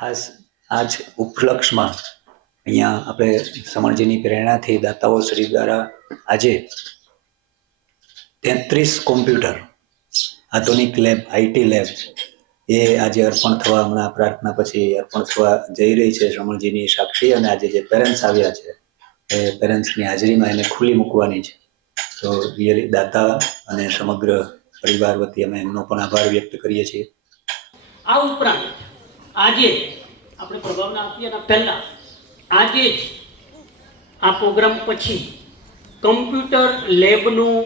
ખાસ આ જ ઉપલક્ષમાં અહીંયા આપણે સમણજીની પ્રેરણાથી દાતાઓ શ્રી દ્વારા આજે 33 કોમ્પ્યુટર આધુનિક લેબ આઈટી લેબ એ આજે અર્પણ થવા હમણાં પ્રાર્થના પછી અર્પણ થવા જઈ રહી છે સમણજીની સાક્ષી, અને આજે જે પેરેન્ટ્સ આવ્યા છે એ પેરેન્ટ્સની હાજરીમાં એને ખુલ્લી મૂકવાની છે. તો રિયલી દાતા અને સમગ્ર પરિવાર વતી અમે એમનો પણ આભાર વ્યક્ત કરીએ છીએ. આ ઉપરાંત આજે આપણે પ્રભાવના આપીએ એના પહેલા આજે જ આ પ્રોગ્રામ પછી કમ્પ્યુટર લેબનું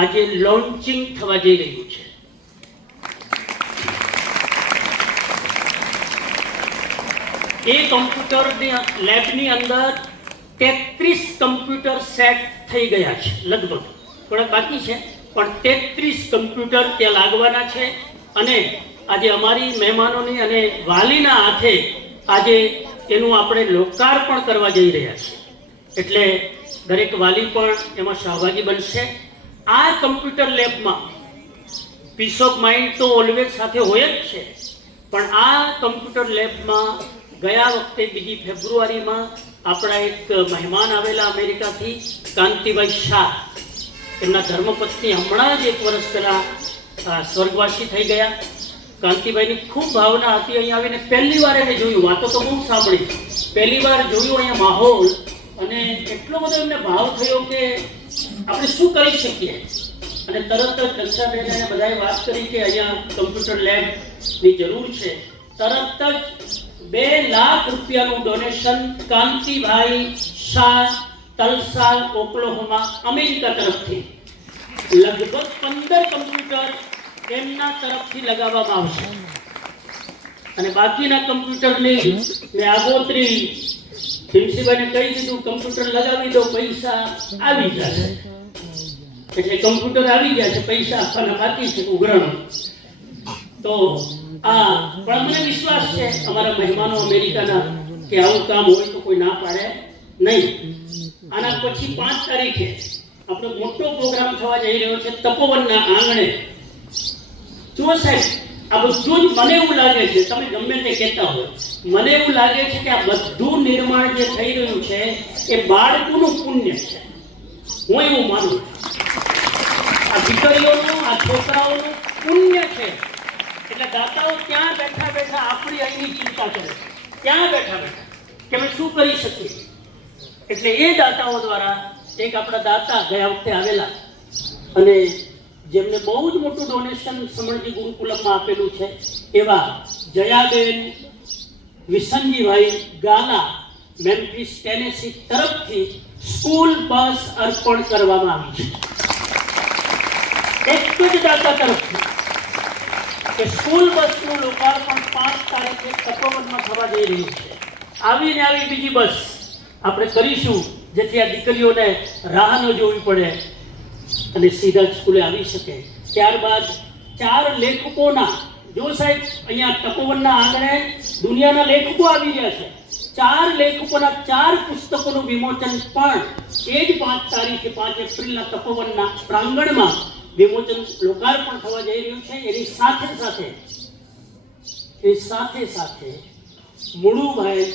આજે લોન્ચિંગ થવા જઈ રહ્યું છે. એ કમ્પ્યુટરની લેબની અંદર 33 કમ્પ્યુટર સેટ થઈ ગયા છે. લગભગ થોડા બાકી છે, પણ 33 કમ્પ્યુટર ત્યાં લાગવાના છે. અને આજે અમારી મહેમાનોની અને વાલીના હાથે આજે એનું આપણે લોકાર્પણ કરવા જઈ રહ્યા છીએ. એટલે દરેક વાલી પણ એમાં સહભાગી બનશે. આ કમ્પ્યુટર લેબમાં પીસ ઓફ માઇન્ડ તો ઓલવેઝ સાથે હોય જ છે, પણ આ કમ્પ્યુટર લેબમાં ગયા વખતે 2 ફેબ્રુઆરીમાં આપણા એક મહેમાન આવેલા અમેરિકાથી, કાંતિભાઈ શાહ, એમના ધર્મપત્ની હમણાં જ 1 વર્ષ પહેલાં સ્વર્ગવાસી થઈ ગયા. કાંતિભાઈની ખૂબ ભાવના હતી. અહીંયા આવીને પહેલી વાર એને જોયું, વાતો તો બહુ સાંભળી, પહેલી વાર જોયું અહીંયા માહોલ, અને એટલો બધો એમને ભાવ થયો કે આપણે શું કરી શકીએ. અને તરત જ દક્ષાબેન એને બધાએ વાત કરી કે અહીંયા કમ્પ્યુટર લેબની જરૂર છે. તરત જ 2 લાખ રૂપિયાનું ડોનેશન કાંતિભાઈ શાહ, તલસા, ઓક્લાહોમા, અમેરિકા તરફથી લગભગ 15 કમ્પ્યુટર એમના તરફથી લગાવવામાં આવશે. અને બાકીના કમ્પ્યુટરની મેં આગોતરી ભીમસીભાઈને કહી દીધું, કમ્પ્યુટર લગાવી દો, પૈસા આવી જશે. એટલે કમ્પ્યુટર આવી ગયા છે, પૈસા આપવાના બાકી છે ઉઘરાણો. તો આ પણ મને વિશ્વાસ છે અમારા મહેમાનો અમેરિકાના કે આવું કામ હોય તો કોઈ ના પાડે નહીં. આના પછી 5 તારીખે આપણો મોટો પ્રોગ્રામ થવા જઈ રહ્યો છે તપોવનના આંગણે. જુઓ સાહેબ, આ બધું જ મને એવું લાગે છે, તમે ગમે તે કહેતા હોય, મને એવું લાગે છે કે આ બધું નિર્માણ જે થઈ રહ્યું છે એ બાળકોનું પુણ્ય છે. હું એવું માનું છું. આ દીકરીઓનું, આ છોકરાઓનું પુણ્ય છે. એટલે દાતાઓ ત્યાં બેઠા બેઠા આપણી અહીંની ચિંતા કરે, ત્યાં બેઠા બેઠા કે અમે શું કરી શકીએ. એટલે એ દાતાઓ દ્વારા એક આપણા દાતા ગયા વખતે આવેલા અને જેમને બહુ જ મોટું ડોનેશન સમણજી ગુરુકુલમમાં આપેલું છે એવા જયાબેન વિસનજીભાઈ ગાલા, મેમ્ફિસ ટેનેસી તરફથી સ્કૂલ બસ અર્પણ કરવામાં આવી છે. એક જ દાતા તરફથી કે સ્કૂલ બસનું લોકાર્પણ 5 તારીખે તપોવનમાં થવા જઈ રહ્યું છે. આવીને આવી બીજી બસ આપણે કરીશું, જેથી આ દીકરીઓને રાહ ન જોવી પડે અને સીધા જ સ્કૂલે આવી શકે. ત્યારબાદ 4 લેખકોના, જો સાહેબ અહીંયા તપોવનના આંગણે દુનિયાના લેખકો આવી ગયા છે, 4 લેખકોના 4 પુસ્તકોનું વિમોચન પણ એ જ 5 તારીખે 5 એપ્રિલના તપોવનના પ્રાંગણમાં વિમોચન લોકાર્પણ થવા જઈ રહ્યું છે. એની સાથે સાથે મુળુભાઈ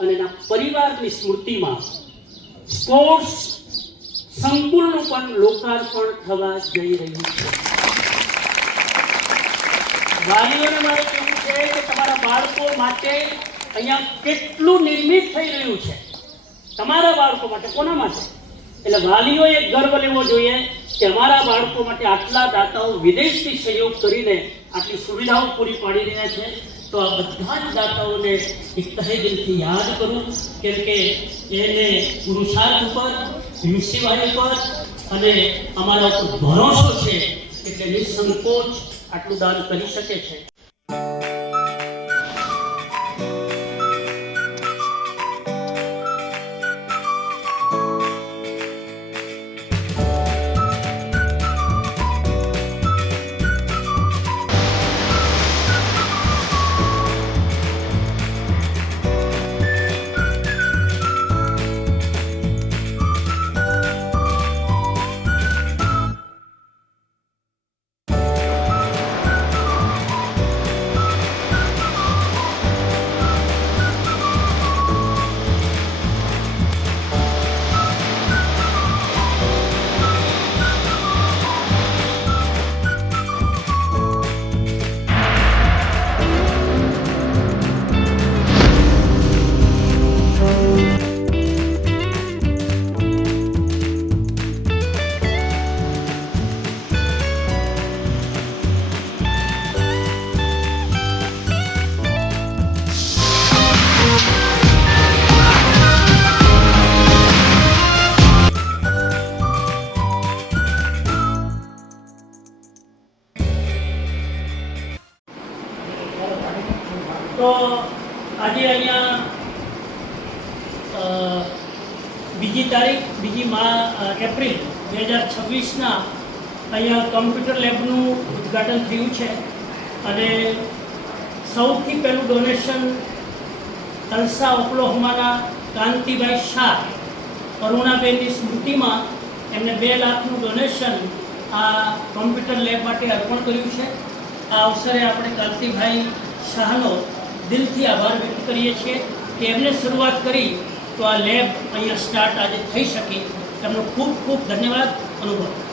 અને એના પરિવારની સ્મૃતિમાં સ્પોર્ટ્સ સંકુલનું પણ લોકાર્પણ થવા જઈ રહ્યું છે. વાલીઓને મારે કહેવું છે કે તમારા બાળકો માટે અહીંયા કેટલું નિર્મિત થઈ રહ્યું છે, તમારા બાળકો માટે. કોના માટે? એટલે વાલીઓએ ગર્વ લેવો જોઈએ કે અમારા બાળકો માટે આટલા દાતાઓ વિદેશથી સહયોગ કરીને આટલી સુવિધાઓ પૂરી પાડી રહ્યા છે. તો આ બધા જ દાતાઓને એક તહે દિલથી યાદ કરું, કેમ કે એને પુરુષાર્થ ઉપર, ભીમસીભાઈ ઉપર અને અમારા ઉપર ભરોસો છે, એટલે નિસંકોચ આટલું દાન કરી શકે છે. આજે અહીંયા બીજી એપ્રિલ 2026ના અહીંયા કમ્પ્યુટર લેબનું ઉદ્ઘાટન થયું છે અને સૌથી પહેલું ડોનેશન તલસા ઓકલોહોમાના કાંતિભાઈ શાહ અરુણાબેનની સ્મૃતિમાં એમને 2 લાખનું ડોનેશન આ કમ્પ્યુટર લેબ માટે અર્પણ કર્યું છે. આ અવસરે આપણે કાંતિભાઈ શાહનો દિલથી આભાર વ્યક્ત કરીએ છીએ કે એમને શરૂઆત કરી તો આ લેબ અહીંયા સ્ટાર્ટ આજે થઈ શકી. એમનો ખૂબ ખૂબ ધન્યવાદ અનુભવ.